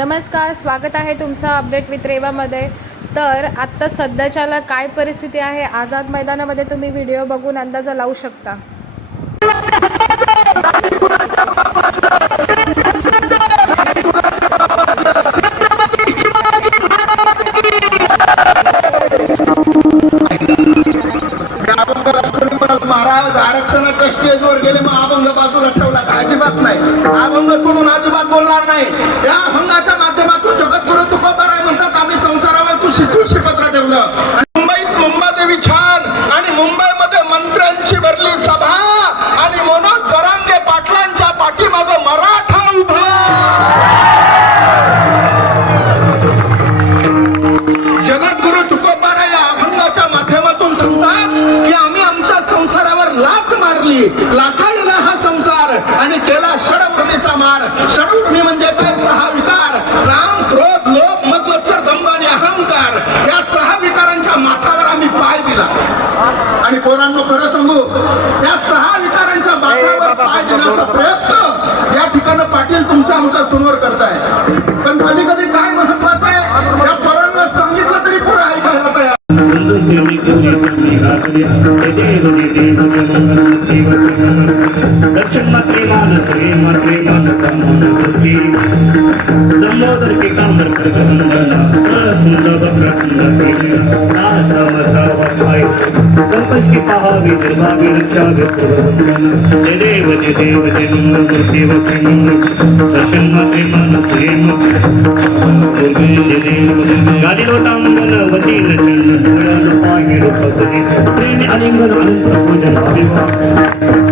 नमस्कार स्वागत आहे तुमचं अपडेट विथ रेवामध्ये तर आत्ता सध्याच्याला काय परिस्थिती आहे? आझाद मैदानामध्ये तुम्ही व्हिडिओ बघून अंदाजा लावू शकता. महाराज आरक्षणाच्या स्टेजवर गेले मग अभंग बाजूला ठेवला का? अजिबात नाही. अभंग सोडून अजिबात बोलणार नाही. या अभंगाच्या माध्यमात लाथ मारली लाथाळलेला हा संसार आणि केला षडउर्मीचा मार. षडउर्मी म्हणजे काय? सहा विकार. राम क्रोध लोभ मद मत्सर दंभ आणि अहंकार. या सहा विकारांच्या माथावर आम्ही पाय दिला. आणि पोरांनो खरं सांगू या सहा विकारांच्या माथावर पाय देण्याचा प्रयत्न या ठिकाणी पाटील तुमच्या आमच्यासमोर करताय. पण कधी कधी काय महत्वाचं आहे? या पोरांना सांगितलं तरी पुढे ऐकायला तयार. दर्शन मात्रे मानस रे मात्रे मानस दमोदर के कामर कर गंधना सरसुंद बक्र सुंद भाई संकष की पहावी निर्भावी रक्षा जय देव जय देव जय मंगल मूर्ति वक्र मंगल दर्शन मात्रे मानस रे जय देव गादी लोटांगन वती लचन प्रेम आलिंगन अनंत पूजन